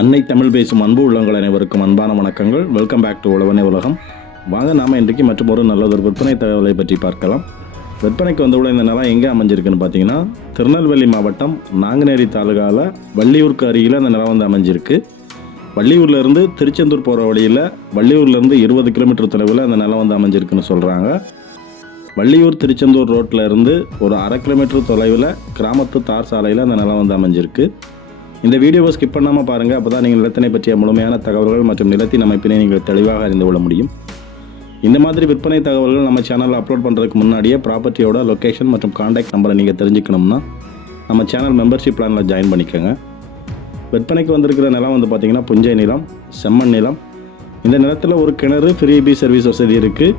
அன்னை தமிழ் பேசும் அன்பு உள்ளங்கள் அனைவருக்கும் அன்பான வணக்கங்கள். வெல்கம் பேக் டு உழவனே உலகம். வாங்க நாம இன்றைக்கு மற்றும் ஒரு நல்லதொரு விற்பனை தகவலை பற்றி பார்க்கலாம். விற்பனைக்கு வந்தவுள்ள இந்த நிலம் எங்கே அமைஞ்சிருக்குன்னு பார்த்தீங்கன்னா திருநெல்வேலி மாவட்டம் நாங்குநேரி தாலுகாவில் வள்ளியூருக்கு அருகில் அந்த நிலம் வந்து அமைஞ்சிருக்கு. வள்ளியூர்லேருந்து திருச்செந்தூர் போகிற வழியில் வள்ளியூர்லேருந்து இருபது கிலோமீட்டர் தொலைவில் அந்த நிலம் வந்து அமைஞ்சிருக்குன்னு சொல்கிறாங்க வள்ளியூர் திருச்செந்தூர் ரோட்டில் இருந்து ஒரு அரை கிலோமீட்டர் தொலைவில் கிராமத்து தார் சாலையில் அந்த நிலம் வந்து அமைஞ்சிருக்கு. இந்த வீடியோவை ஸ்கிப் பண்ணாமல் பாருங்கள் அப்போ தான் நீங்கள் நிலத்தினை பற்றிய முழுமையான தகவல்கள் மற்றும் நிலத்தின் அமைப்பினை நீங்கள் தெளிவாக அறிந்து கொள்ள முடியும். இந்த மாதிரி விற்பனை தகவல்கள் நம்ம சேனலில் அப்லோட் பண்ணுறதுக்கு முன்னாடியே ப்ராப்பர்ட்டியோட லொக்கேஷன் மற்றும் காண்டாக்ட் நம்பரை நீங்கள் தெரிஞ்சுக்கணும்னா நம்ம சேனல் மெம்பர்ஷிப் பிளானில் ஜாயின் பண்ணிக்கோங்க. விற்பனைக்கு வந்திருக்கிற நிலம் வந்து பார்த்திங்கன்னா புஞ்சை நிலம் செம்மண் நிலம். இந்த நிலத்தில் ஒரு கிணறு ஃப்ரீ பி சர்வீஸ் வசதி இருக்குது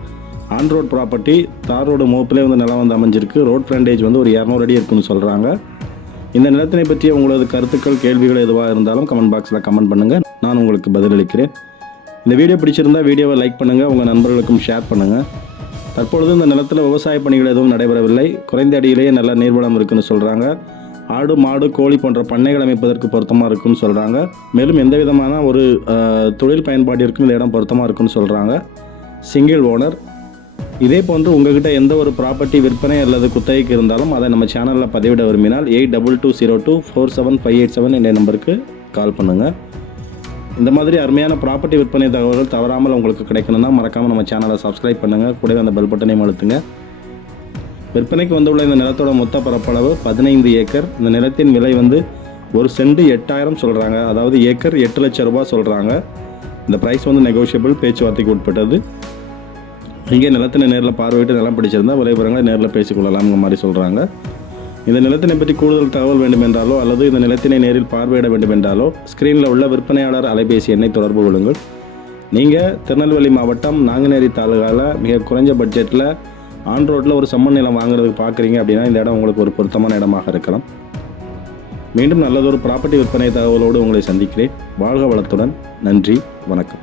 ஆன் ரோட் ப்ராப்பர்ட்டி தார் ரோடு மோப்பிலே வந்து நிலம் வந்து அமைஞ்சிருக்கு. ரோட் ஃப்ரண்டேஜ் வந்து ஒரு இரநூறு அடி இருக்குன்னு சொல்கிறாங்க இந்த நிலத்தினை பற்றிய உங்களது கருத்துக்கள் கேள்விகள் எதுவாக இருந்தாலும் கமெண்ட் பாக்ஸில் கமெண்ட் பண்ணுங்கள் நான் உங்களுக்கு பதிலளிக்கிறேன். இந்த வீடியோ பிடிச்சிருந்தா வீடியோவை லைக் பண்ணுங்கள் உங்கள் நண்பர்களுக்கும் ஷேர் பண்ணுங்கள் தற்பொழுது இந்த நிலத்தில் விவசாய பணிகள் எதுவும் நடைபெறவில்லை. குறைந்த அடியிலேயே நல்ல நீர்வளம் இருக்குன்னு சொல்கிறாங்க ஆடு மாடு கோழி போன்ற பண்ணைகள் அமைப்பதற்கு பொருத்தமாக இருக்குன்னு சொல்கிறாங்க மேலும் எந்த விதமான ஒரு தொழில் பயன்பாட்டிற்கும் இந்த இடம் பொருத்தமாக இருக்குன்னு சொல்கிறாங்க சிங்கிள் ஓனர் இதே போன்று உங்ககிட்ட எந்த ஒரு ப்ராப்பர்ட்டி விற்பனை அல்லது குத்தகைக்கு இருந்தாலும் அதை நம்ம சேனலில் பதிவிட விரும்பினால் eight double two zero two four seven five eight seven என்ற நம்பருக்கு கால் பண்ணுங்கள் இந்த மாதிரி அருமையான ப்ராப்பர்ட்டி விற்பனை தகவல்கள் தவறாமல் உங்களுக்கு கிடைக்கணும்னா மறக்காமல் நம்ம சேனலை சப்ஸ்கிரைப் பண்ணுங்கள் கூடவே அந்த பெல் பட்டனையும் அழுத்துங்க. விற்பனைக்கு வந்துள்ள இந்த நிலத்தோட மொத்த பரப்பளவு பதினைந்து ஏக்கர். இந்த நிலத்தின் விலை வந்து ஒரு செண்டு எட்டாயிரம் சொல்கிறாங்க அதாவது ஏக்கர் எட்டு லட்சம் ரூபா சொல்கிறாங்க இந்த ப்ரைஸ் வந்து நெகோஷியபிள் பேச்சுவார்த்தைக்கு உட்பட்டது. இங்கே நிலத்தினை நேரில் பார்வையிட்டு நிலம் பிடிச்சிருந்தால் விளைபுறங்களை நேரில் பேசிக்கொள்ளலாம்ங்கிற மாதிரி சொல்கிறாங்க இந்த நிலத்தினை பற்றி கூடுதல் தகவல் வேண்டுமென்றாலோ அல்லது இந்த நிலத்தினை நேரில் பார்வையிட வேண்டுமென்றாலோ ஸ்க்ரீனில் உள்ள விற்பனையாளர் அலைபேசி எண்ணை தொடர்பு கொள்ளுங்கள். நீங்கள் திருநெல்வேலி மாவட்டம் நாங்குநேரி தாலுகாவில் மிக குறைஞ்ச பட்ஜெட்டில் ஆன் ரோட்டில் ஒரு சம்மன் நிலம் வாங்குறதுக்கு பார்க்குறீங்க அப்படின்னா இந்த இடம் உங்களுக்கு ஒரு பொருத்தமான இடமாக இருக்கலாம். மீண்டும் நல்லதொரு ப்ராப்பர்ட்டி விற்பனை தகவலோடு உங்களை சந்திக்கிறேன். வாழ்க வளத்துடன். நன்றி. வணக்கம்.